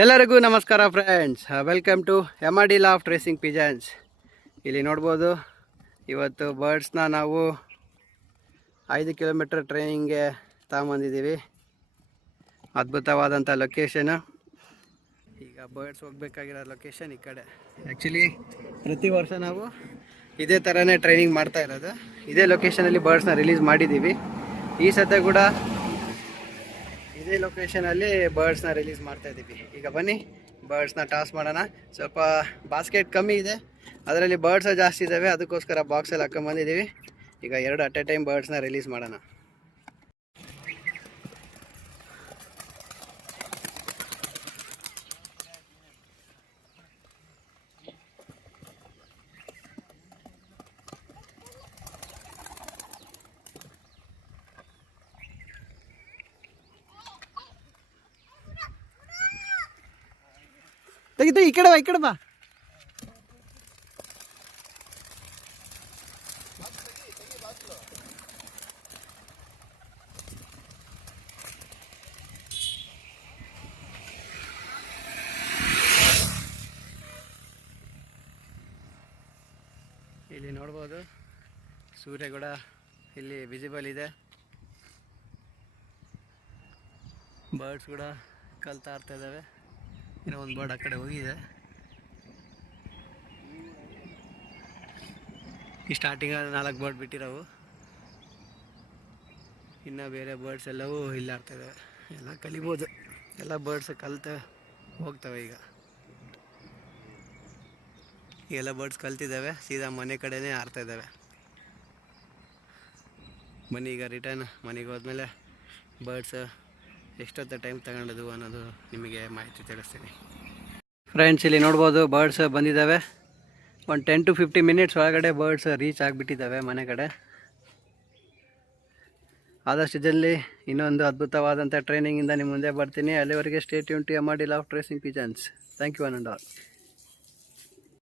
ಎಲ್ಲರಿಗೂ ನಮಸ್ಕಾರ friends, welcome to MRD loft racing pigeons. ಇಲ್ಲಿ ನೋಡ್ಬೋದು, ಇವತ್ತು ಬರ್ಡ್ಸ್ನ ನಾವು 5 ಕಿಲೋಮೀಟರ್ ಟ್ರೈನಿಂಗ್ಗೆ ತಗೊಂಬಂದಿದ್ದೀವಿ. ಅದ್ಭುತವಾದಂಥ ಲೊಕೇಶನು. ಈಗ ಬರ್ಡ್ಸ್ ಹೋಗ್ಬೇಕಾಗಿರೋ ಲೊಕೇಶನ್ ಈ ಕಡೆ. ಆ್ಯಕ್ಚುಲಿ ಪ್ರತಿ ವರ್ಷ ನಾವು ಇದೇ ಥರನೇ ಟ್ರೈನಿಂಗ್ ಮಾಡ್ತಾ ಇರೋದು. ಇದೇ ಲೊಕೇಶನಲ್ಲಿ ಬರ್ಡ್ಸ್ನ ರಿಲೀಸ್ ಮಾಡಿದ್ದೀವಿ. ಈ ಸತಿ ಕೂಡ ಇದೇ ಲೊಕೇಶನಲ್ಲಿ ಬರ್ಡ್ಸ್ನ ರಿಲೀಸ್ ಮಾಡ್ತಾ ಇದ್ದೀವಿ. ಈಗ ಬನ್ನಿ ಬರ್ಡ್ಸ್ನ ಟಾಸ್ ಮಾಡೋಣ. ಸ್ವಲ್ಪ ಬಾಸ್ಕೆಟ್ ಕಮ್ಮಿ ಇದೆ, ಅದರಲ್ಲಿ ಬರ್ಡ್ಸ್ ಜಾಸ್ತಿ ಇದ್ದಾವೆ, ಅದಕ್ಕೋಸ್ಕರ ಬಾಕ್ಸಲ್ಲಿ ಹಾಕೊಂಬಂದಿದ್ದೀವಿ. ಈಗ 2 ಅಟ್ ಎ ಟೈಮ್ ಬರ್ಡ್ಸ್ನ ರಿಲೀಸ್ ಮಾಡೋಣ. ತೆಗಿತ ಈ ಕಡೆ ಬಾ. ಇಲ್ಲಿ ನೋಡ್ಬೋದು, ಸೂರ್ಯ ಕೂಡ ಇಲ್ಲಿ ವಿಸಿಬಲ್ ಇದೆ. ಬರ್ಡ್ಸ್ ಕೂಡ ಕಲ್ತಾ ಆಡ್ತಾ ಇದ್ದಾವೆ. ಇನ್ನೂ ಒಂದು ಬರ್ಡ್ ಆ ಕಡೆ ಹೋಗಿದೆ. ಈ ಸ್ಟಾರ್ಟಿಂಗ್ 4 ಬರ್ಡ್ ಬಿಟ್ಟಿರೋವು, ಇನ್ನು ಬೇರೆ ಬರ್ಡ್ಸ್ ಎಲ್ಲವೂ ಇಲ್ಲಿ ಆಡ್ತಾಯಿದ್ದಾವೆ. ಎಲ್ಲ ಕಲಿಬೋದು, ಎಲ್ಲ ಬರ್ಡ್ಸ್ ಕಲಿತ ಹೋಗ್ತವೆ. ಎಲ್ಲ ಬರ್ಡ್ಸ್ ಕಲ್ತಿದ್ದಾವೆ, ಸೀದಾ ಮನೆ ಕಡೆನೇ ಆಡ್ತಾಯಿದ್ದಾವೆ. ಬನ್ನಿ ಈಗ ರಿಟರ್ನ್ ಮನೆಗೆ ಹೋದ್ಮೇಲೆ ಬರ್ಡ್ಸ್ ಎಷ್ಟೊತ್ತು ಟೈಮ್ ತಗೊಂಡದು ಅನ್ನೋದು ನಿಮಗೆ ಮಾಹಿತಿ ತಿಳಿಸ್ತೀನಿ. ಫ್ರೆಂಡ್ಸ್, ಇಲ್ಲಿ ನೋಡ್ಬೋದು ಬರ್ಡ್ಸ್ ಬಂದಿದ್ದಾವೆ. ಒಂದು 10 to 15 ಮಿನಿಟ್ಸ್ ಒಳಗಡೆ ಬರ್ಡ್ಸ್ ರೀಚ್ ಆಗಿಬಿಟ್ಟಿದ್ದಾವೆ ಮನೆ ಕಡೆ. ಆದಷ್ಟು ಜಲ್ದಿ ಇನ್ನೊಂದು ಅದ್ಭುತವಾದಂಥ ಟ್ರೈನಿಂಗಿಂದ ನಿಮ್ಮ ಮುಂದೆ ಬರ್ತೀನಿ. ಅಲ್ಲಿವರೆಗೆ stay tune to MRD loft racing pigeons. Thank you one and all.